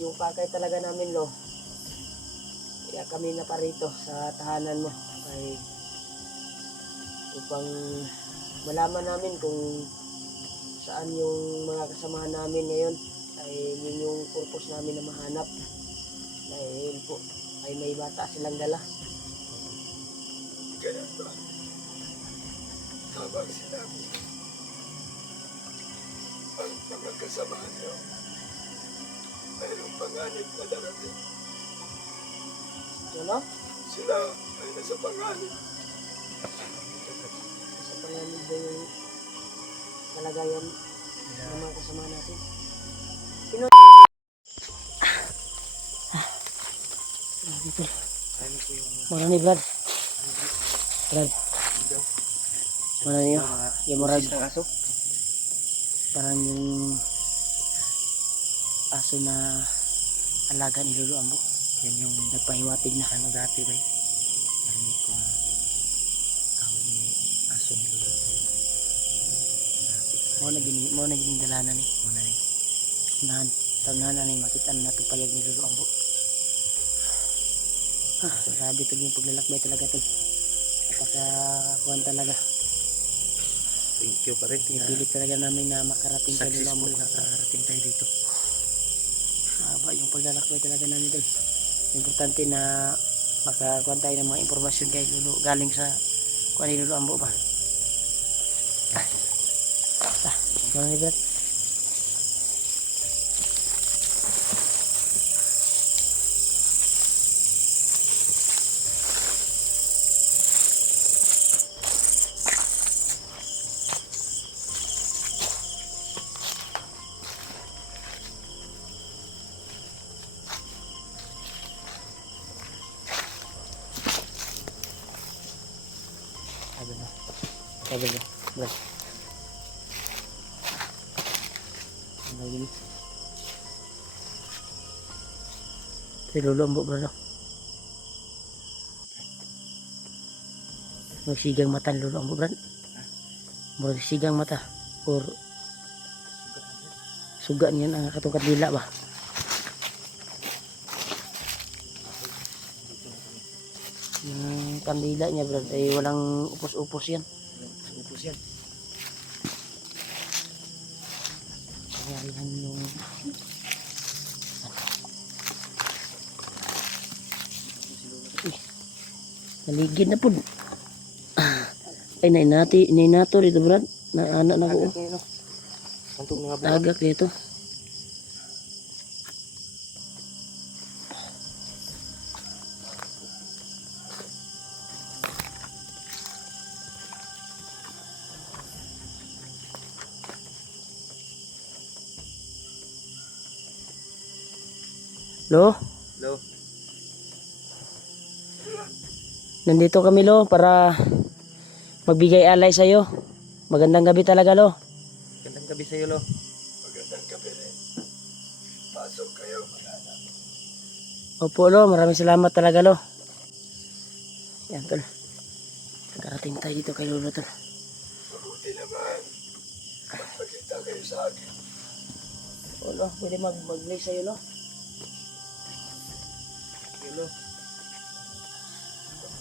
Yung pakay talaga namin, lo. Kaya kami na parito sa tahanan mo. Ay, upang malaman namin kung saan yung mga kasamahan namin ngayon. Ay yun yung purpose namin na mahanap. Dahil po, ay may bata silang dala. Kaya ba? Habang sinabi, ang mga kasamahan niyo, mayroong panganib na darating. Ano? Sila ay nasa panganib. Sa panganib ba yung kalagayan ng mga kasama natin? Sino? Dito. Mara ni Brad. Brad. Mara niyo. Yung murag ng aso. Parang yung aso na alaga ni Lolo Ambo. Yan yung nagpahiwatig na ano dati ba? Narinig ko na tawag ni aso ni Lolo Ambo. Mo na gini dalanan ni. Mo na ni. Tanan ni makita na natin payag ni Lolo Ambo. Grabe ito yung paglalakbay talaga ito. Napakakuhan talaga. Thank you pa rin. Pipilit talaga namin na makarating kay Lolo Ambo. Nakarating tayo dito. Haba yung paglalakbay talaga namin ito. Importante na makakuha tayo ng mga impormasyon kay Lolo galing sa kuha ni Lolo Ambo ba. Ano ni Brad? Sabi na. Brad. Ano yun? Si Lolo Ambo bro. Magsigang mata ni Lolo Ambo bro. Magsigang mata. Or suga niyan ang katungkat dila ba? Yung kandila niya bro ay walang upos-upos yan. Upos yan. Kayarihan yung naligid na po. Ay nainato dito brad. Na anak na ko. Tagak dito. Lo? Hello. Nandito kami lo para magbigay alay sa iyo. Magandang gabi talaga lo. Magandang gabi sa iyo, Lo. Magandang gabi rin. Pasok kayo, mga anak. Opo lo, maraming salamat talaga lo. Yan tol. Nakarating tayo dito kay Lolo tol. Mabuti naman. Magpakita kayo sa akin. O lo, pwede mag-bless sa iyo lo. Lo.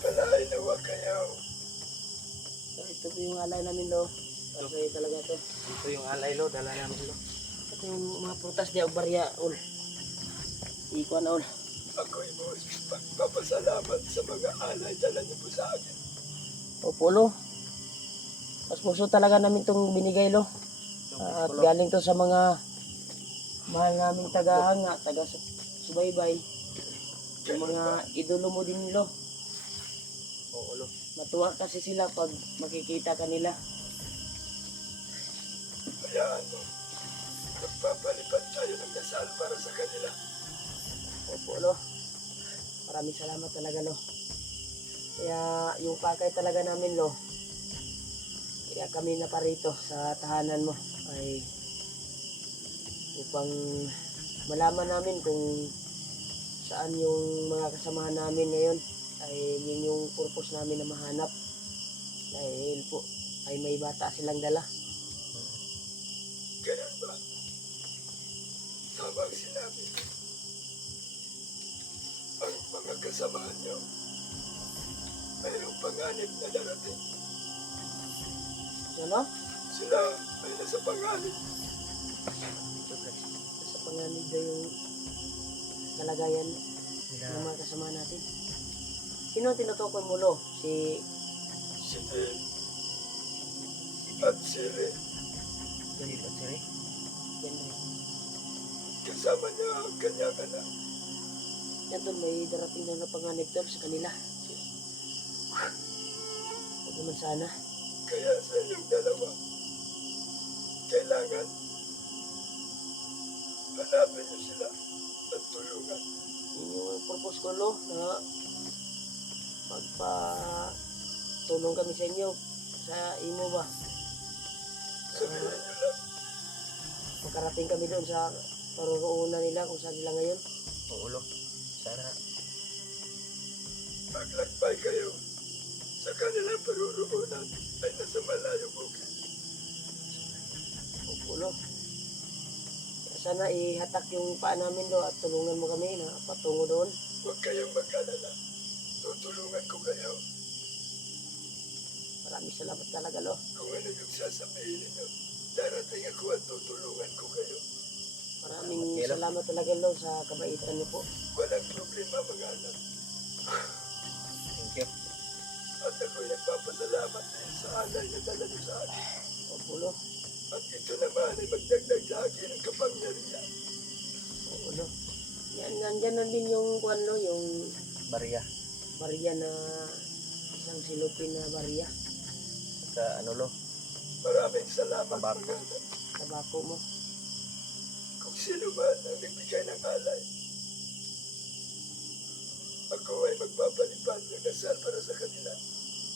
Magpalain na huwag kayo. So, ito po yung alay namin lo. Para sa iyo talaga to. Ito yung alay, Lo. Dala namin, Lo. Ito yung mga prutas di barya ol. Ikuan ol. Ako'y magpapasalamat sa mga alay dala niyo po sa akin. Opo lo. Mas puso talaga namin itong binigay lo. At galing to sa mga mahal naming taga-hanga, taga-subaybay. Yung mga idolo mo din lo. Oo, Lo. Matuwa kasi sila pag makikita kanila. Hayaan mo. Magpapalipad tayo ng dasal para sa kanila. Opo lo. Maraming salamat talaga lo. Kaya yung pakay talaga namin lo. Kaya kami na parito sa tahanan mo ay upang malaman namin kung saan yung mga kasamahan namin ngayon. Ay yun yung purpose namin na mahanap. Dahil po ay may bata silang dala. Kaya ba? Habang sinabi, kasamahan niyo, mayroong panganib na darating. Ano? Sila ay nasa panganib. Sa panganib daw yung kalagayan ng mga kasama natin. Sino ang tinutukoy mo, Lo? Si... Si Del at si Ren. Yan na. Kasama niya ang kanyang anak. Yan tol, may darating daw na panganib tol sa kanila. Huwag naman sana. Kaya sa inyong dalawa, kailangan hanapin niyo sila at tulungan. Yun yung purpose ko, Lo, na magpa-tulong kami sa inyo. Sa imo ba? Sabihin niyo lang, Makarating kami doon sa paruroonan nila kung saan nila ngayon. Oo, Lo. Sana. maglakbay kayo sa kanilang paruroonan ay nasa malayong bukid. Opo, Lo. Sana ihatak yung paa namin, Lo, at tulungan mo kami na patungo doon. Huwag kayong mag-alala. Tutulungan ko kayo Maraming salamat talaga, Lo. kung ano yung sasabihin ninyo. Darating ako at tutulungan ko kayo. Maraming Salamat, Kelo. salamat talaga, Lo, sa kabaitan niyo po. Walang problema mga anak. Thank you. At ako'y nagpapasalamat din sa alay na dala niyo sa akin. Opo, Lo. At ito naman ay magdagdag sa akin ng kapangyarihan. Opo, Lo. Yan, nandyan na din yung, Lo, yung Maria. barya na isang silupin na barya. Sa ano, Lo? Maraming salamat Tabako. mga anak. Tabako mo. Kung sino man ang nagbigay ng alay, ako ay magpapalipad ng dasal para sa kanila.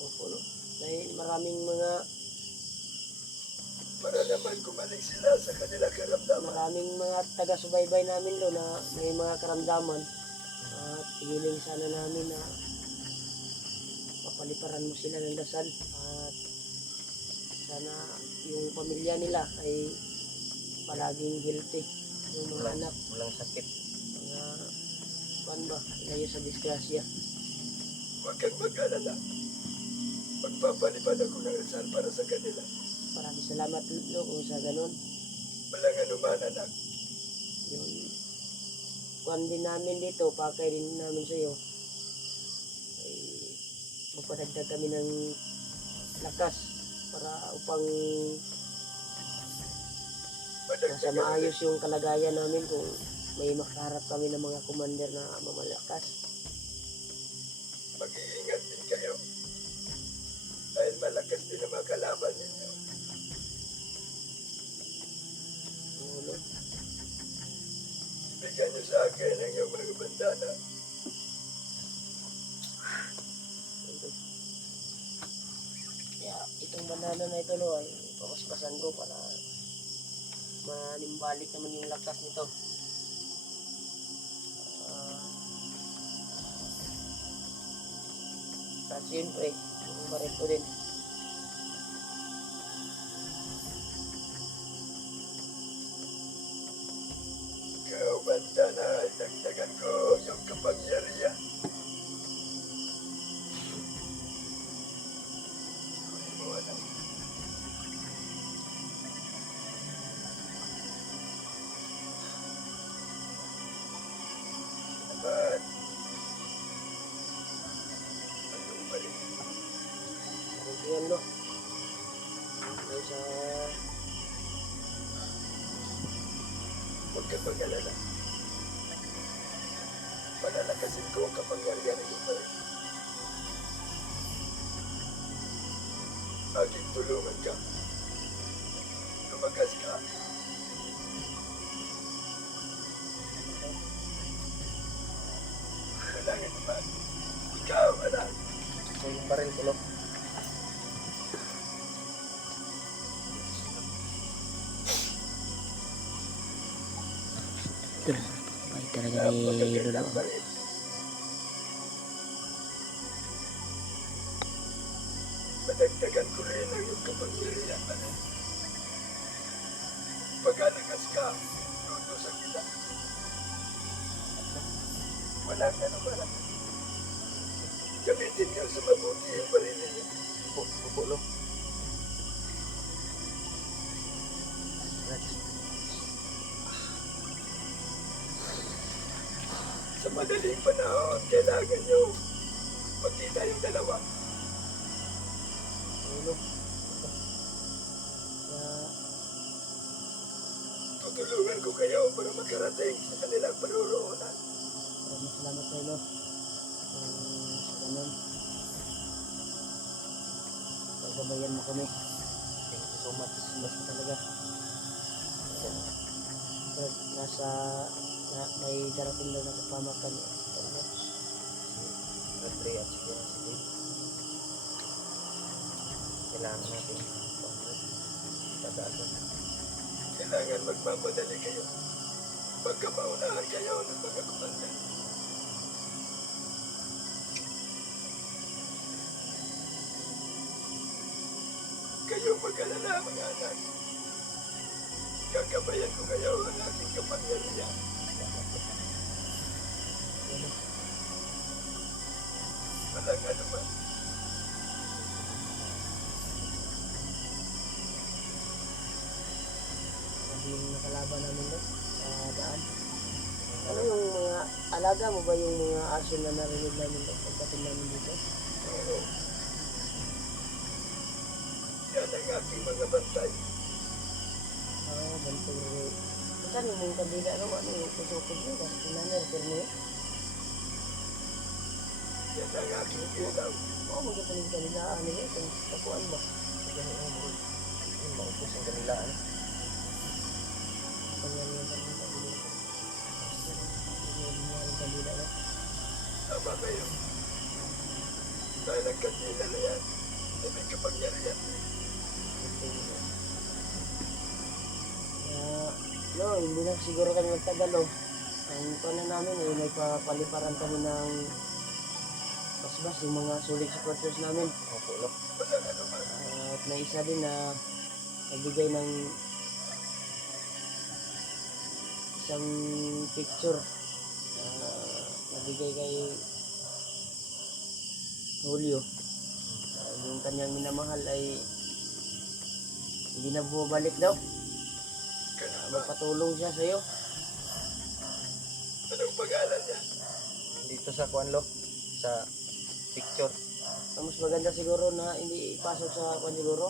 Opo, Lo. Dahil maraming mga Para naman gumaling sila sa kanilang karamdaman. maraming mga taga-subaybay namin, Lo, na may mga karamdaman. At hiling sana namin na mapaliparan mo sila ng dasal. At sana yung pamilya nila ay palaging healthy. Yung mga anak, Walang sakit. mga ba, ilayo sa disgrasya. Huwag kang mag-alala. Magpapalipad ako ng dasal para sa kanila. Maraming salamat, Lo, kung sa ganun. Walang anuman anak. Yung kuwan din namin dito, pakay din namin sa iyo. Ay mapadagdag kami ng lakas para upang nasa maayos yung kalagayan namin kung may makaharap kami ng mga commander na mamalakas. Mag-iingat din kayo. Dahil malakas din ang mga kalaban ninyo. Ulo. Bigyan niyo sa akin ang iyong mga bandana. Kaya itong banana na ito, Lo, ay papaspasan ko para manimbalik naman yung lakas nito. At siyempre, yung baril ko din. Ikaw bandana ay dagdagan ko yung kapangyarihan. Kunin mo anak. Naman. Anong balik? Ano yan, Lo? Ay sa... Huwag kang mag-alala. Palalakasin ko ang kapangyarihan ng iyong balik. Aking tulungan ka. Lumakas ka. Kailangan naman. Ikaw, anak. Ito yung baril ko, Lo. Ay talaga ni Lolo. Napakagandang balik. Madagdagan ko rin ang iyong kapangyarihan, anak. Pagkalakas ka, luto sa kita. Walang anuman. Gamitin niyo sa mabuti yung baril niyo. Opo, lo. Sa madaling panahon, kailangan niyo magkita yung dalawa. Ulo. Kaya, Tutulungan ko kayo para makarating sa kanilang paruroonan. maraming salamat sa ilo. Sa ganun, pagabayan mo kami. Thank you so much. Basta talaga. Brad, may darating daw na kapamakan. Andre at si Dave. Kailangan natin tadaan. Kailangan magmamadali kayo. Magkamaunahan kayo ng mga komanda. Kayo mag-alala, mga anak. Gagabayan ko kayo ang aking kapangyarihan. Walang anuman. Sabi yung nakalaban namin doon sa daan. Ano yung mga alaga mo ba yung mga aso na narinig namin doon pagdating namin dito? Oo. Yan ang aking mga bantay. Ganito yung... Saan yung mga kabila no? Ano yung kusukod mo? Kasi pinanarker mo yun? Yan ang aking ilaw. Oo, magkapaling kabila. Ano yun? Kung tapuan ba? Yung maupos ang kanilaan. Pangyarihan ka ng kabila. Yung kabila no? Tama kayo. Dahil ang kanila na yan, ay may kapangyarihan. No, hindi na siguro kami magtagal oh. Ang na namin ay may papaliparan kami ng basbas yung mga solid supporters namin. Opo, lo. Walang anuman. At may isa din na nagbigay ng isang picture na nabigay kay Julio. Yung kanyang minamahal ay hindi na bumabalik daw. Ganun ba? Magpatulong siya sa'yo. Anong pangalan niya? Dito sa kuan, lo. Sa picture. Mas maganda siguro na hindi ipasok sa kwan siguro.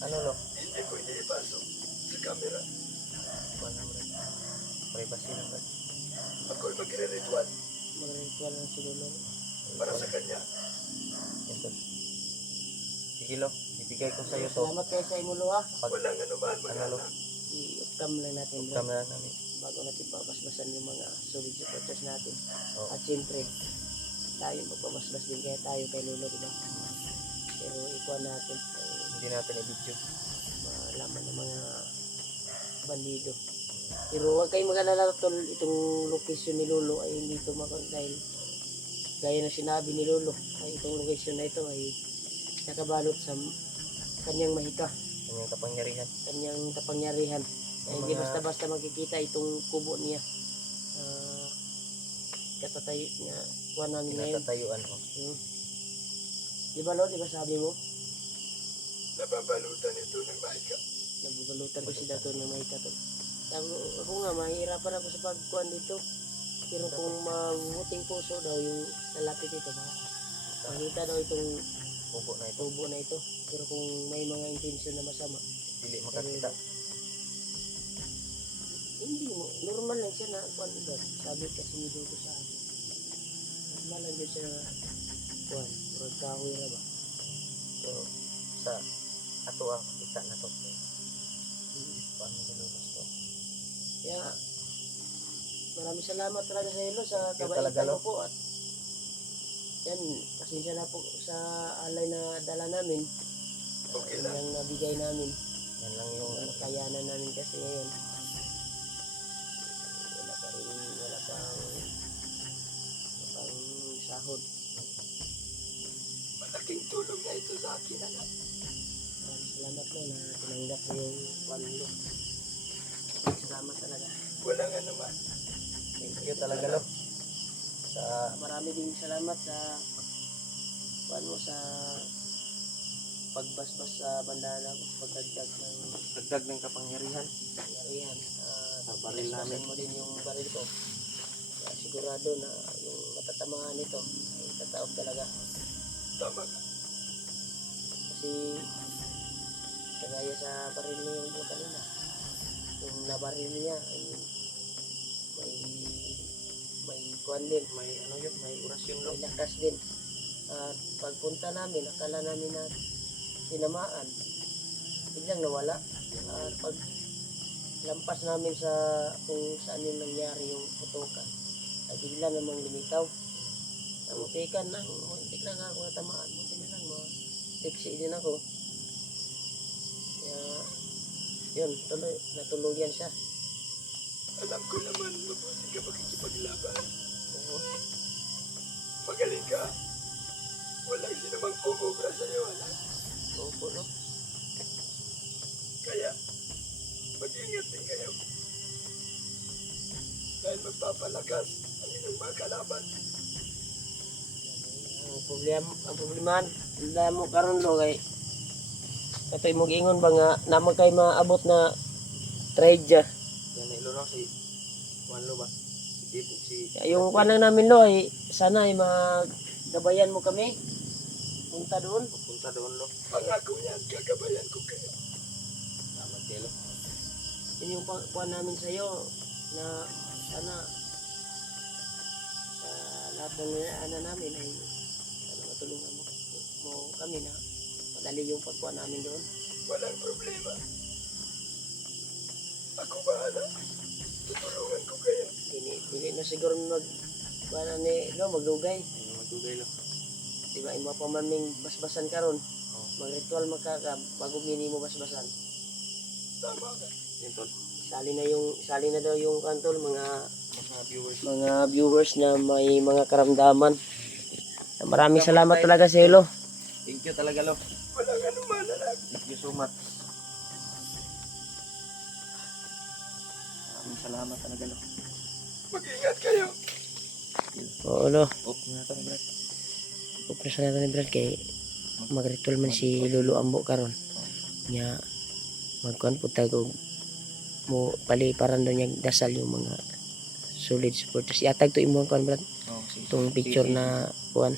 Ano, lo? Hindi pwede ipasok sa camera. Kuan na mo rin. Privacy lang, Brad. Ako'y magre-ritual Mag-ritual lang siguro. para sa kanya. Ito. Sige, lo. Ibigay ko sa'yo to. Salamat kayo sa imulo ha. Pag Walang anuman, mga Ano, lo? anak. I-upcam lang natin bro. camera namin. Bago natin babasbasan yung mga solid supporters natin. Oo. At siyempre, tayo magbabasbas din kaya tayo kay Lolo, diba? Pero ikuha natin ay Hindi natin i-video. malaman ng mga bandido. Pero huwag kayong mag-alala tol, itong location ni Lolo ay hindi ito dahil gaya na sinabi ni Lolo ay itong location na ito ay nakabalot sa kanyang mahika, Kanyang kapangyarihan. kanyang kapangyarihan. Ay, hindi Mga- basta-basta makikita itong kubo niya. Katatay na kuha namin ngayon. Pinatatayuan, oh. Di ba Lo? Di ba sabi mo? Nababalutan ito ng mahika. Nagbabalutan ko si Dato ng mahika to. Sabi ko, ako nga, mahirapan ako sa pagkuhan dito. Pero kung mabuting puso daw yung lalapit ito, makita daw itong Bubo na ito. tubo na ito. Pero kung may mga intensyon na masama, Dili makakita. hindi mo. Normal lang siya na kuhan ba? Sabi kasi ni Dugo sa akin. Normal lang din siya na kuhan. Murag kahoy na ba? Pero sa ato ang kita na to. Paano nilulus to? Kaya, maraming salamat talaga sa ilo sa Thank you talaga, kabaitan Lo. mo po at yan, pasensya na po sa alay na dala namin. Okay Yun lang. ang nabigay namin. Yan lang yung ano. Kayanan namin kasi ngayon. Wala pang sahod. Malaking tulong na ito sa akin, anak. Maraming salamat mo na tinanggap mo yung panlo. Salamat talaga. Walang anuman. Thank you talaga, lo. Sa Marami din salamat sa kuan mo sa pagbasbas sa bandana, pagdagdag ng Dagdag ng kapangyarihan. nangyarihan. Sa baril namin. Basbasan mo din yung baril ko. Kaya sigurado na yung matatamaan nito ay tataob talaga. Tama ka. Kasi kagaya sa baril niya yung kanina. Yung nabaril niya ay may kuan din, May ano yun, may orasyon may lo. lakas din. At pagpunta namin, akala namin na tinamaan. Biglang nawala. At pag lampas namin sa kung saan yung nangyari yung putukan, ay bigla namang lumitaw. Namutikan na, hindi na nga ako natamaan. Buti na lang, tiksi din ako. Kaya, yun, natuluyan siya. Alam ko naman, mabuti ka makikipaglaban. Oo. Magaling ka. Walang sinumang umubra sa'yo, alam. Opo, no? Kaya, mag-ingat din kayo. Dahil magpapalakas ang inyong mga kalaban. Ang problema mo karon lo kay katoy mo giingon ba nga namo kay maabot na trade ja. Yan na ilo no, si Juan lo ba? Si Yung kuan lang namin lo ay sana ay magabayan mo kami. Punta doon. Pupunta doon lo. Pangako yan, gagabayan ko kayo. Salamat kayo lo. Yun yung kuan namin sa iyo na sana sa lahat ng ano namin ay sana matulungan mo kami na madali yung pagkuha namin doon. Walang problema. Ako bahala. Tutulungan ko kayo. Dili na siguro kuan ni lo maglugay. Ano magdugay lo. Diba imo pa man ning basbasan karon. Oh. Mag-ritual makaka bago gini mo basbasan. Tama ka. Yan tol. Isali na daw yung kantol Mga viewers. mga viewers na may mga karamdaman. Maraming salamat talaga sa ilo. Thank you talaga lo. Walang anuman, anak. Thank you so much. Maraming salamat talaga lo. Mag-ingat kayo. Oo lo. Oh, nga to Brad. Upresa natin ni Brad kay mag-ritual man si Lolo Ambo karon. Nya magkuan po tayo mo paliparan daw niya dasal yung mga solid supporters. Iatag to imo kuan Brad. Oh, si Itong picture na kuan.